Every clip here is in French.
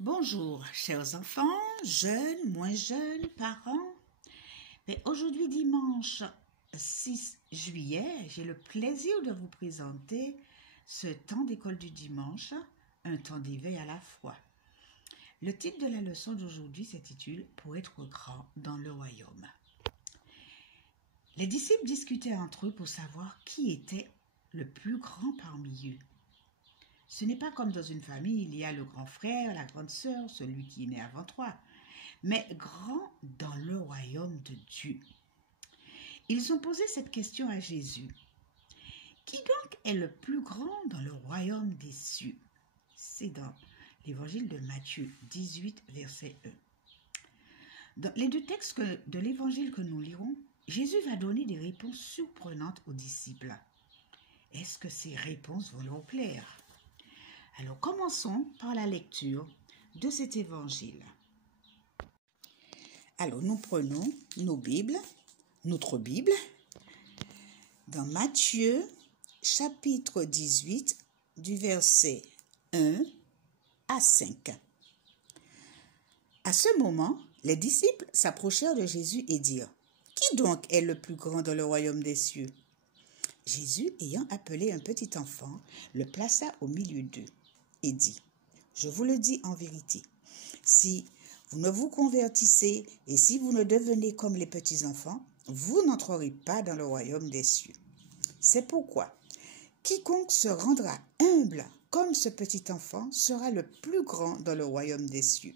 Bonjour, chers enfants, jeunes, moins jeunes, parents. Aujourd'hui, dimanche 6 juillet, j'ai le plaisir de vous présenter ce temps d'école du dimanche, un temps d'éveil à la foi. Le titre de la leçon d'aujourd'hui s'intitule « Pour être grand dans le royaume ». Les disciples discutaient entre eux pour savoir qui était le plus grand parmi eux. Ce n'est pas comme dans une famille, il y a le grand frère, la grande sœur, celui qui est né avant toi, mais grand dans le royaume de Dieu. Ils ont posé cette question à Jésus. Qui donc est le plus grand dans le royaume des cieux? C'est dans l'évangile de Matthieu 18, verset 1. Dans les deux textes de l'évangile que nous lirons, Jésus va donner des réponses surprenantes aux disciples. Est-ce que ces réponses vont leur plaire? Alors, commençons par la lecture de cet évangile. Alors, nous prenons notre Bible, dans Matthieu, chapitre 18, du verset 1 à 5. À ce moment, les disciples s'approchèrent de Jésus et dirent, « Qui donc est le plus grand dans le royaume des cieux ?» Jésus, ayant appelé un petit enfant, le plaça au milieu d'eux et dit, « Je vous le dis en vérité, si vous ne vous convertissez et si vous ne devenez comme les petits-enfants, vous n'entrerez pas dans le royaume des cieux. C'est pourquoi quiconque se rendra humble comme ce petit enfant sera le plus grand dans le royaume des cieux.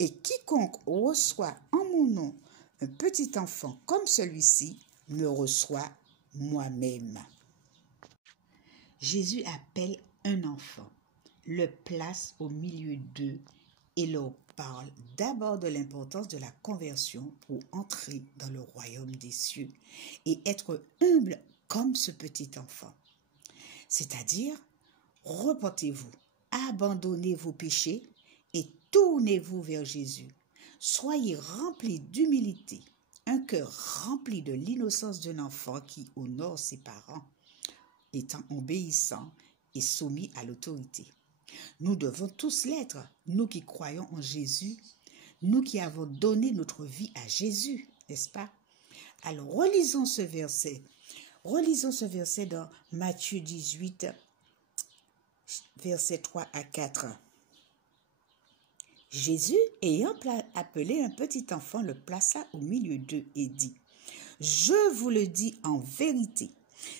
Et quiconque reçoit en mon nom un petit enfant comme celui-ci me reçoit moi-même. » Jésus appelle un enfant, le place au milieu d'eux et leur parle d'abord de l'importance de la conversion pour entrer dans le royaume des cieux et être humble comme ce petit enfant. C'est-à-dire, repentez-vous, abandonnez vos péchés et tournez-vous vers Jésus. Soyez remplis d'humilité, un cœur rempli de l'innocence d'un enfant qui honore ses parents, étant obéissant et soumis à l'autorité. Nous devons tous l'être, nous qui croyons en Jésus, nous qui avons donné notre vie à Jésus, n'est-ce pas? Alors, relisons ce verset dans Matthieu 18, versets 3 à 4. Jésus, ayant appelé un petit enfant, le plaça au milieu d'eux et dit, « Je vous le dis en vérité,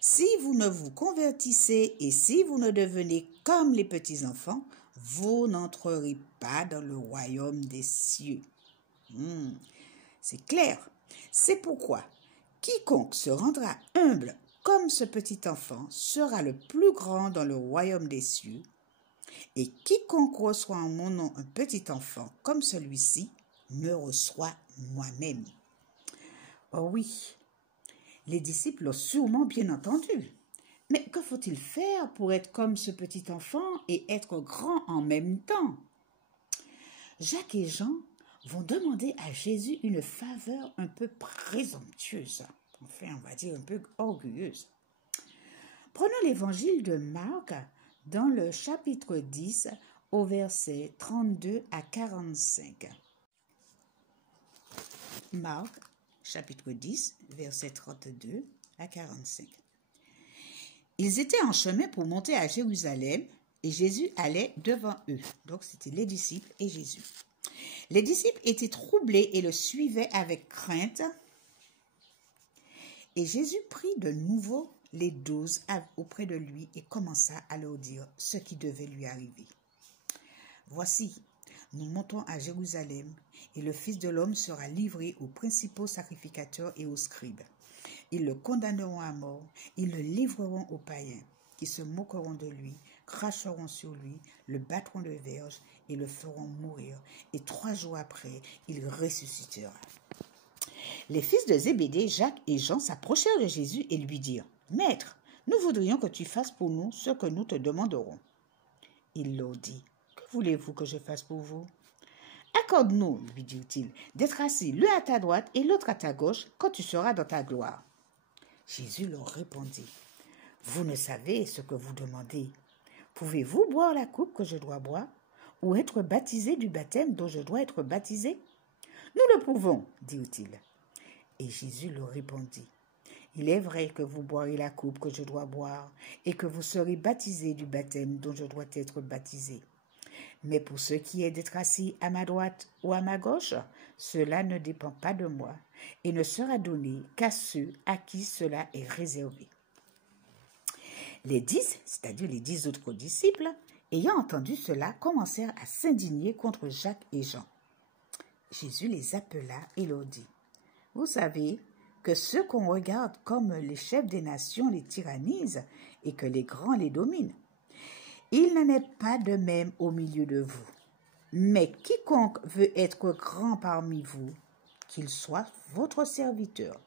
si vous ne vous convertissez et si vous ne devenez comme les petits-enfants, vous n'entrerez pas dans le royaume des cieux. » C'est clair. C'est pourquoi quiconque se rendra humble comme ce petit enfant sera le plus grand dans le royaume des cieux. Et quiconque reçoit en mon nom un petit enfant comme celui-ci me reçoit moi-même. Oh oui, les disciples l'ont sûrement bien entendu. Mais que faut-il faire pour être comme ce petit enfant et être grand en même temps? Jacques et Jean vont demander à Jésus une faveur un peu présomptueuse, enfin on va dire un peu orgueilleuse. Prenons l'évangile de Marc dans le chapitre 10 au verset 32 à 45. Marc, chapitre 10, verset 32 à 45. Ils étaient en chemin pour monter à Jérusalem et Jésus allait devant eux. Donc, c'était les disciples et Jésus. Les disciples étaient troublés et le suivaient avec crainte. Et Jésus prit de nouveau les 12 auprès de lui et commença à leur dire ce qui devait lui arriver. « Voici, nous montons à Jérusalem et le Fils de l'homme sera livré aux principaux sacrificateurs et aux scribes. Ils le condamneront à mort, ils le livreront aux païens, qui se moqueront de lui, cracheront sur lui, le battront de verge et le feront mourir. Et 3 jours après, il ressuscitera. » Les fils de Zébédée, Jacques et Jean, s'approchèrent de Jésus et lui dirent, « Maître, nous voudrions que tu fasses pour nous ce que nous te demanderons. » Il leur dit, « Que voulez-vous que je fasse pour vous? » « Accorde-nous, lui dit-il, d'être assis l'un à ta droite et l'autre à ta gauche quand tu seras dans ta gloire. » Jésus leur répondit, « Vous ne savez ce que vous demandez. Pouvez-vous boire la coupe que je dois boire, ou être baptisé du baptême dont je dois être baptisé? Nous le pouvons, dit-il. Et Jésus leur répondit, il est vrai que vous boirez la coupe que je dois boire et que vous serez baptisés du baptême dont je dois être baptisé. Mais pour ce qui est d'être assis à ma droite ou à ma gauche, cela ne dépend pas de moi et ne sera donné qu'à ceux à qui cela est réservé. Les 10, c'est-à-dire les 10 autres disciples, ayant entendu cela, commencèrent à s'indigner contre Jacques et Jean. Jésus les appela et leur dit, « Vous savez que ceux qu'on regarde comme les chefs des nations les tyrannisent et que les grands les dominent. Il n'en est pas de même au milieu de vous. Mais quiconque veut être grand parmi vous, qu'il soit votre serviteur.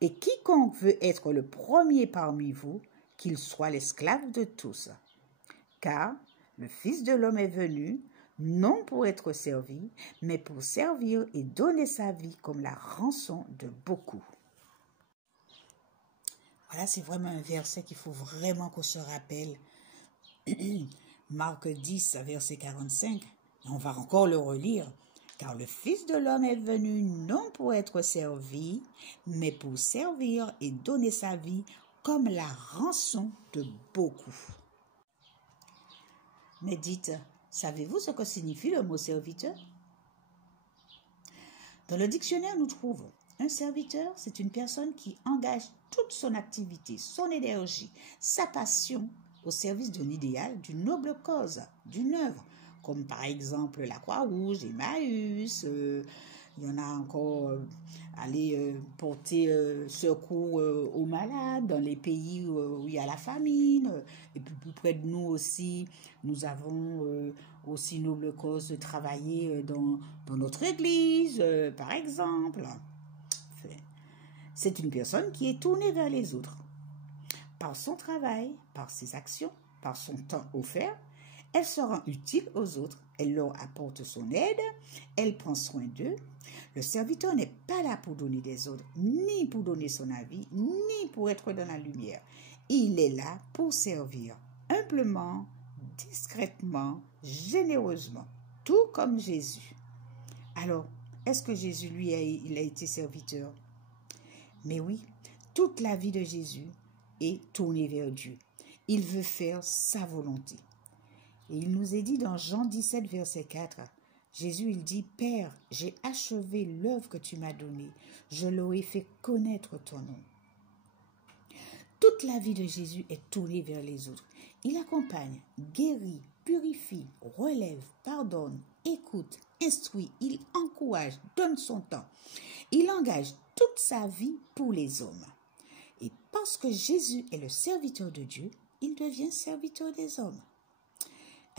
Et quiconque veut être le premier parmi vous, qu'il soit l'esclave de tous. Car le Fils de l'homme est venu, non pour être servi, mais pour servir et donner sa vie comme la rançon de beaucoup. » Voilà, c'est vraiment un verset qu'il faut vraiment qu'on se rappelle. Marc 10, verset 45. On va encore le relire. Car le Fils de l'homme est venu non pour être servi, mais pour servir et donner sa vie comme la rançon de beaucoup. Mais dites, savez-vous ce que signifie le mot serviteur? Dans le dictionnaire, nous trouvons un serviteur, c'est une personne qui engage toute son activité, son énergie, sa passion au service d'un idéal, d'une noble cause, d'une œuvre, comme par exemple la Croix-Rouge, Emmaüs, il y en a encore aller porter secours aux malades dans les pays où il y a la famine. Et puis plus près de nous aussi, nous avons aussi noble cause de travailler dans notre église, par exemple. C'est une personne qui est tournée vers les autres. Par son travail, par ses actions, par son temps offert, elle se rend utile aux autres, elle leur apporte son aide, elle prend soin d'eux. Le serviteur n'est pas là pour donner des ordres, ni pour donner son avis, ni pour être dans la lumière. Il est là pour servir, humblement, discrètement, généreusement, tout comme Jésus. Alors, est-ce que Jésus, lui, il a été serviteur? Mais oui, toute la vie de Jésus est tournée vers Dieu. Il veut faire sa volonté. Et il nous est dit dans Jean 17, verset 4, Jésus, il dit, « Père, j'ai achevé l'œuvre que tu m'as donnée. Je leur ai fait connaître ton nom. » Toute la vie de Jésus est tournée vers les autres. Il accompagne, guérit, purifie, relève, pardonne, écoute, instruit, il encourage, donne son temps. Il engage toute sa vie pour les hommes. Et parce que Jésus est le serviteur de Dieu, il devient serviteur des hommes.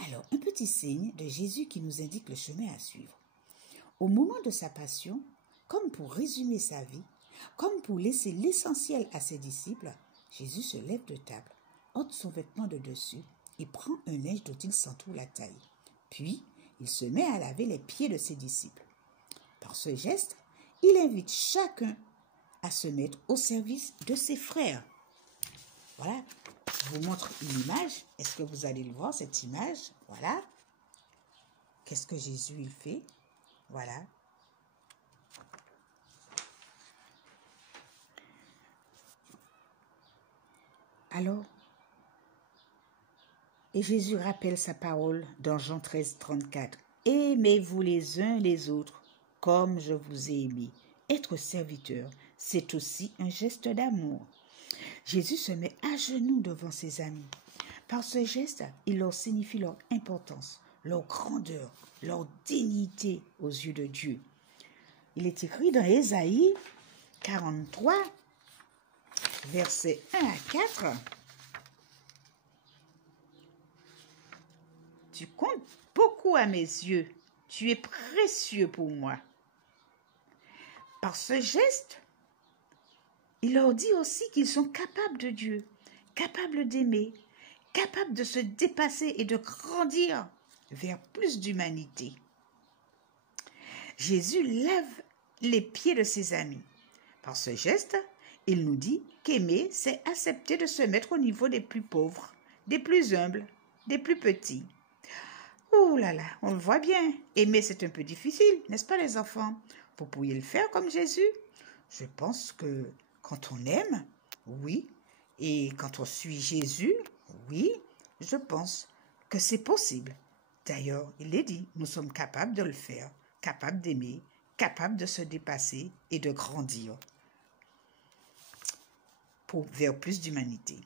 Alors, un petit signe de Jésus qui nous indique le chemin à suivre. Au moment de sa passion, comme pour résumer sa vie, comme pour laisser l'essentiel à ses disciples, Jésus se lève de table, ôte son vêtement de dessus et prend un linge dont il s'entoure la taille. Puis, il se met à laver les pieds de ses disciples. Par ce geste, il invite chacun à se mettre au service de ses frères. Voilà, je vous montre une image. Est-ce que vous allez le voir, cette image? Voilà. Qu'est-ce que Jésus il fait? Voilà. Alors, et Jésus rappelle sa parole dans Jean 13, 34. « Aimez-vous les uns les autres comme je vous ai aimé. Être serviteur, c'est aussi un geste d'amour. » Jésus se met à genoux devant ses amis. Par ce geste, il leur signifie leur importance, leur grandeur, leur dignité aux yeux de Dieu. Il est écrit dans Ésaïe 43, versets 1 à 4. Tu comptes beaucoup à mes yeux, tu es précieux pour moi. Par ce geste, il leur dit aussi qu'ils sont capables de Dieu, capables d'aimer, capables de se dépasser et de grandir vers plus d'humanité. Jésus lève les pieds de ses amis. Par ce geste, il nous dit qu'aimer, c'est accepter de se mettre au niveau des plus pauvres, des plus humbles, des plus petits. Ouh là là, on le voit bien. Aimer, c'est un peu difficile, n'est-ce pas les enfants? Vous pourriez le faire comme Jésus? Je pense que quand on aime, oui, et quand on suit Jésus, oui, je pense que c'est possible. D'ailleurs, il est dit, nous sommes capables de le faire, capables d'aimer, capables de se dépasser et de grandir vers plus d'humanité.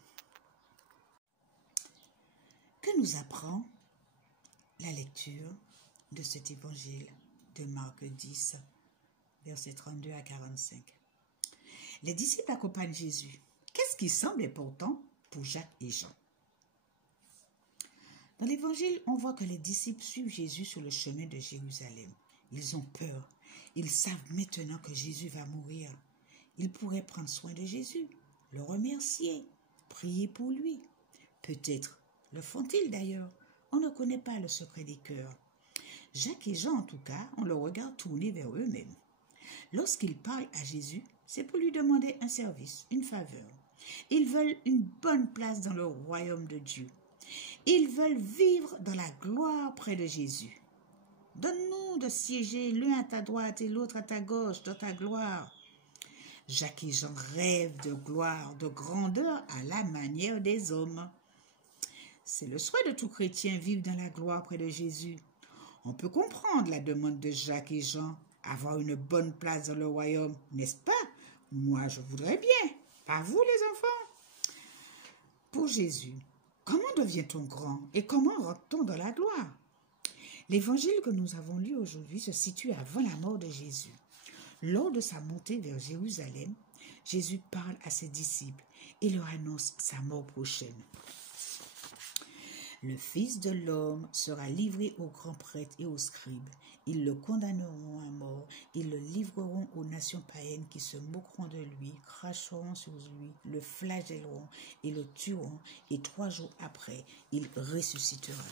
Que nous apprend la lecture de cet évangile de Marc 10, versets 32 à 45. Les disciples accompagnent Jésus. Qu'est-ce qui semble important pour Jacques et Jean? Dans l'évangile, on voit que les disciples suivent Jésus sur le chemin de Jérusalem. Ils ont peur. Ils savent maintenant que Jésus va mourir. Ils pourraient prendre soin de Jésus, le remercier, prier pour lui. Peut-être le font-ils d'ailleurs. On ne connaît pas le secret des cœurs. Jacques et Jean, en tout cas, ont le regard tourné vers eux-mêmes. Lorsqu'ils parlent à Jésus, c'est pour lui demander un service, une faveur. Ils veulent une bonne place dans le royaume de Dieu. Ils veulent vivre dans la gloire près de Jésus. Donne-nous de siéger l'un à ta droite et l'autre à ta gauche dans ta gloire. Jacques et Jean rêvent de gloire, de grandeur à la manière des hommes. C'est le souhait de tout chrétien, vivre dans la gloire près de Jésus. On peut comprendre la demande de Jacques et Jean, avoir une bonne place dans le royaume, n'est-ce pas? Moi, je voudrais bien. Pas vous, les enfants? Pour Jésus, comment devient-on grand et comment rentre-t-on dans la gloire? L'évangile que nous avons lu aujourd'hui se situe avant la mort de Jésus. Lors de sa montée vers Jérusalem, Jésus parle à ses disciples et leur annonce sa mort prochaine. Le Fils de l'homme sera livré aux grands prêtres et aux scribes. Ils le condamneront à mort, ils le livreront aux nations païennes qui se moqueront de lui, cracheront sur lui, le flagelleront et le tueront, et 3 jours après, il ressuscitera.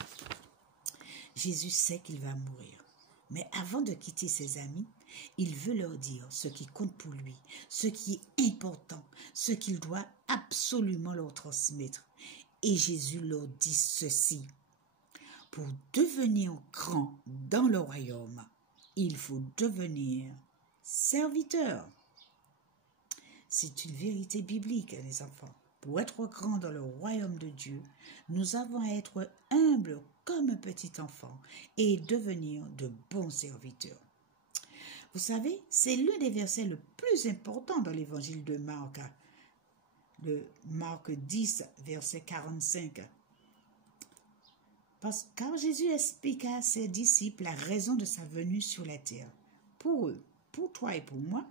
Jésus sait qu'il va mourir. Mais avant de quitter ses amis, il veut leur dire ce qui compte pour lui, ce qui est important, ce qu'il doit absolument leur transmettre. Et Jésus leur dit ceci: pour devenir grand dans le royaume, il faut devenir serviteur. C'est une vérité biblique, les enfants. Pour être grand dans le royaume de Dieu, nous avons à être humbles comme un petit enfant et devenir de bons serviteurs. Vous savez, c'est l'un des versets le plus importants dans l'évangile de Marc, le Marc 10, verset 45. Car Jésus expliqua à ses disciples la raison de sa venue sur la terre. Pour eux, pour toi et pour moi,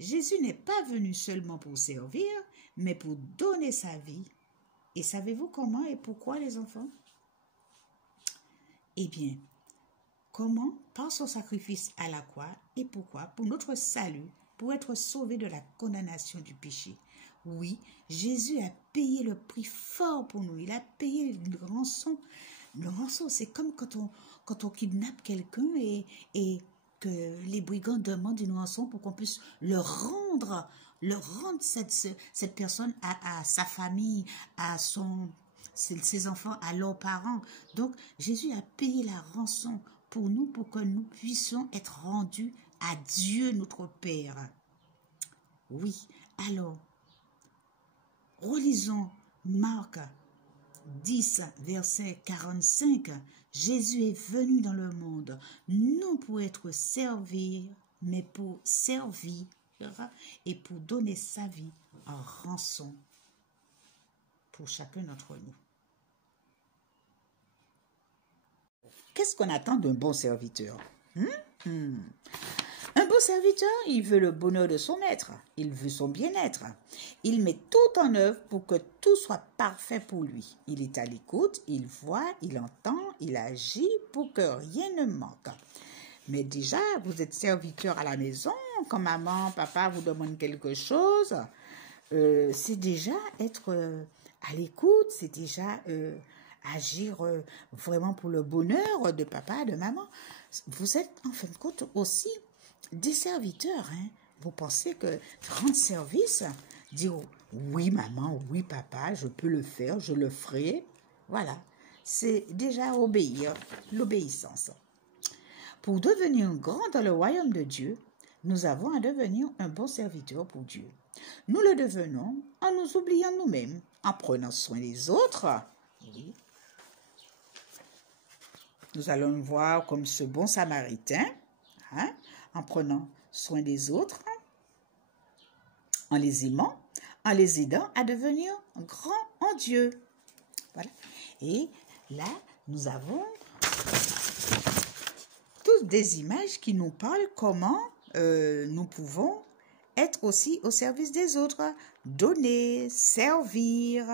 Jésus n'est pas venu seulement pour servir, mais pour donner sa vie. Et savez-vous comment et pourquoi, les enfants? Eh bien, comment? Par son sacrifice à la croix. Et pourquoi? Pour notre salut, pour être sauvé de la condamnation du péché. Oui, Jésus a payé le prix fort pour nous. Il a payé une rançon. Le rançon, c'est comme quand on kidnappe quelqu'un et que les brigands demandent une rançon pour qu'on puisse rendre cette personne à sa famille, à ses enfants, à leurs parents. Donc, Jésus a payé la rançon pour nous, pour que nous puissions être rendus à Dieu notre Père. Oui, alors, relisons Marc 10, verset 45. Jésus est venu dans le monde, non pour être servi, mais pour servir et pour donner sa vie en rançon pour chacun d'entre nous. Qu'est-ce qu'on attend d'un bon serviteur? Un bon serviteur, il veut le bonheur de son maître, il veut son bien-être. Il met tout en œuvre pour que tout soit parfait pour lui. Il est à l'écoute, il voit, il entend, il agit pour que rien ne manque. Mais déjà, vous êtes serviteur à la maison, quand maman, papa vous demandent quelque chose, c'est déjà être à l'écoute, c'est déjà agir vraiment pour le bonheur de papa, de maman. Vous êtes en fin de compte aussi des serviteurs. Vous pensez que rendre service, dire oui maman, oui papa, je peux le faire, je le ferai. Voilà, c'est déjà obéir, l'obéissance. Pour devenir grand dans le royaume de Dieu, nous avons à devenir un bon serviteur pour Dieu. Nous le devenons en nous oubliant nous-mêmes, en prenant soin des autres. Oui. Nous allons le voir comme ce bon samaritain, en prenant soin des autres, en les aimant, en les aidant à devenir grands en Dieu. Voilà. Et là, nous avons toutes des images qui nous parlent comment nous pouvons être aussi au service des autres, donner, servir,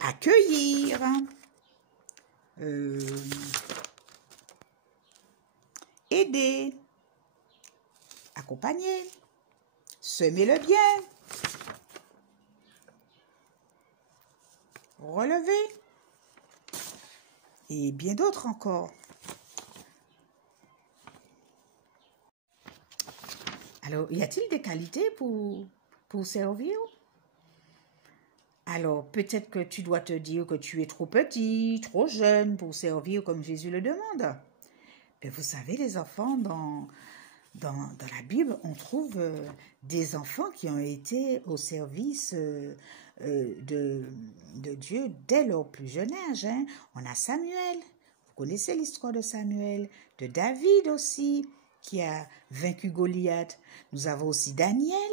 accueillir, aider, accompagner, semer le bien, relever et bien d'autres encore. Alors, y a-t-il des qualités pour servir? Alors, peut-être que tu dois te dire que tu es trop petit, trop jeune pour servir comme Jésus le demande. Mais vous savez, les enfants, dans la Bible, on trouve des enfants qui ont été au service de Dieu dès leur plus jeune âge. On a Samuel, vous connaissez l'histoire de Samuel, de David aussi, qui a vaincu Goliath. Nous avons aussi Daniel,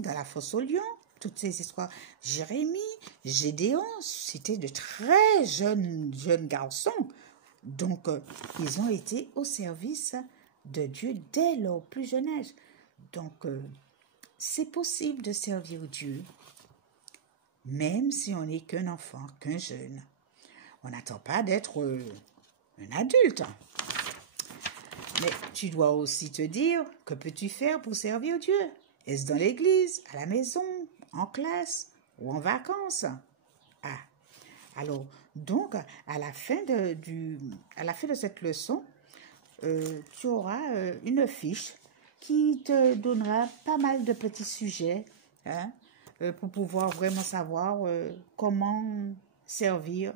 dans la fosse aux lions, toutes ces histoires. Jérémie, Gédéon, c'était de très jeunes garçons. Donc, ils ont été au service de Dieu dès leur plus jeune âge. Donc, c'est possible de servir Dieu, même si on n'est qu'un enfant, qu'un jeune. On n'attend pas d'être un adulte. Mais tu dois aussi te dire, que peux-tu faire pour servir Dieu? Est-ce dans l'église, à la maison, en classe ou en vacances? Alors, donc, à la fin de cette leçon, tu auras une fiche qui te donnera pas mal de petits sujets pour pouvoir vraiment savoir comment servir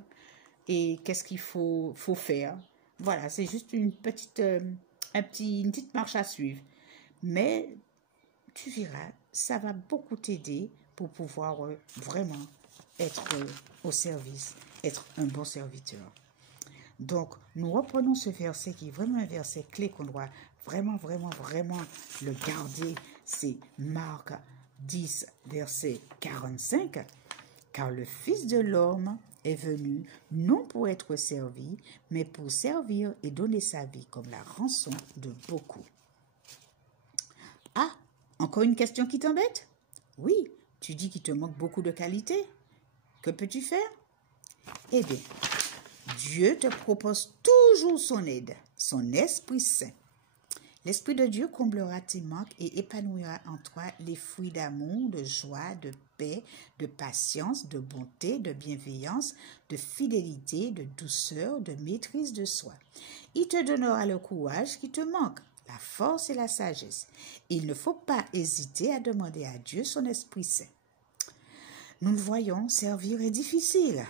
et qu'est-ce qu'il faut faire. Voilà, c'est juste une petite marche à suivre. Mais tu verras, ça va beaucoup t'aider pour pouvoir vraiment être au service, être un bon serviteur. Donc, nous reprenons ce verset qui est vraiment un verset clé qu'on doit vraiment le garder. C'est Marc 10, verset 45. Car le Fils de l'homme est venu non pour être servi, mais pour servir et donner sa vie comme la rançon de beaucoup. Encore une question qui t'embête? Oui, tu dis qu'il te manque beaucoup de qualités. Que peux-tu faire? Eh bien, Dieu te propose toujours son aide, son Esprit Saint. L'Esprit de Dieu comblera tes manques et épanouira en toi les fruits d'amour, de joie, de paix, de patience, de bonté, de bienveillance, de fidélité, de douceur, de maîtrise de soi. Il te donnera le courage qui te manque, la force et la sagesse. Il ne faut pas hésiter à demander à Dieu son Esprit Saint. Nous le voyons, servir est difficile.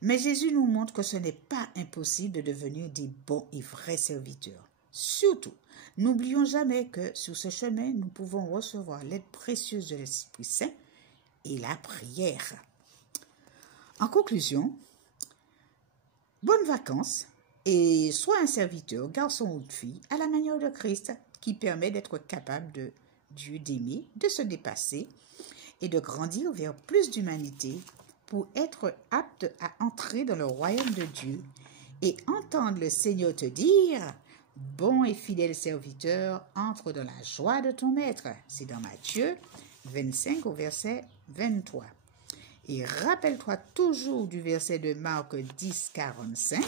Mais Jésus nous montre que ce n'est pas impossible de devenir des bons et vrais serviteurs. Surtout, n'oublions jamais que sur ce chemin, nous pouvons recevoir l'aide précieuse de l'Esprit Saint et la prière. En conclusion, bonnes vacances et sois un serviteur, garçon ou fille, à la manière de Christ, qui permet d'être capable de Dieu, d'aimer, de se dépasser et de grandir vers plus d'humanité pour être apte à entrer dans le royaume de Dieu et entendre le Seigneur te dire « Bon et fidèle serviteur, entre dans la joie de ton maître ». C'est dans Matthieu 25 au verset 23. Et rappelle-toi toujours du verset de Marc 10, 45.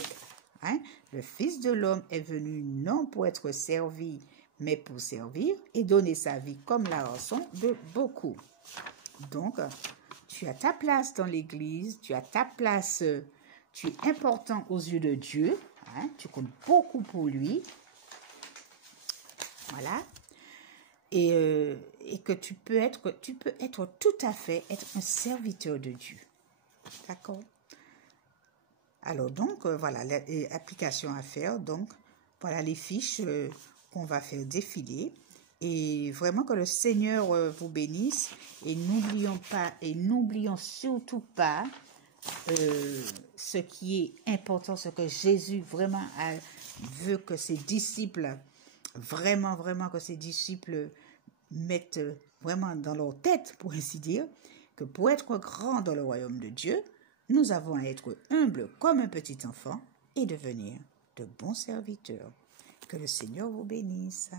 Le Fils de l'homme est venu non pour être servi, mais pour servir et donner sa vie comme la rançon de beaucoup. Donc, tu as ta place dans l'Église, tu as ta place, tu es important aux yeux de Dieu, tu comptes beaucoup pour lui. Voilà. Et que tu peux être tout à fait être un serviteur de Dieu. D'accord? Alors donc, voilà l'application à faire. Donc, voilà les fiches qu'on va faire défiler. Et vraiment que le Seigneur vous bénisse. Et n'oublions surtout pas ce qui est important, ce que Jésus vraiment veut que ses disciples, vraiment que ses disciples mettent vraiment dans leur tête, pour ainsi dire, que pour être grand dans le royaume de Dieu, nous avons à être humbles comme un petit enfant et devenir de bons serviteurs. Que le Seigneur vous bénisse.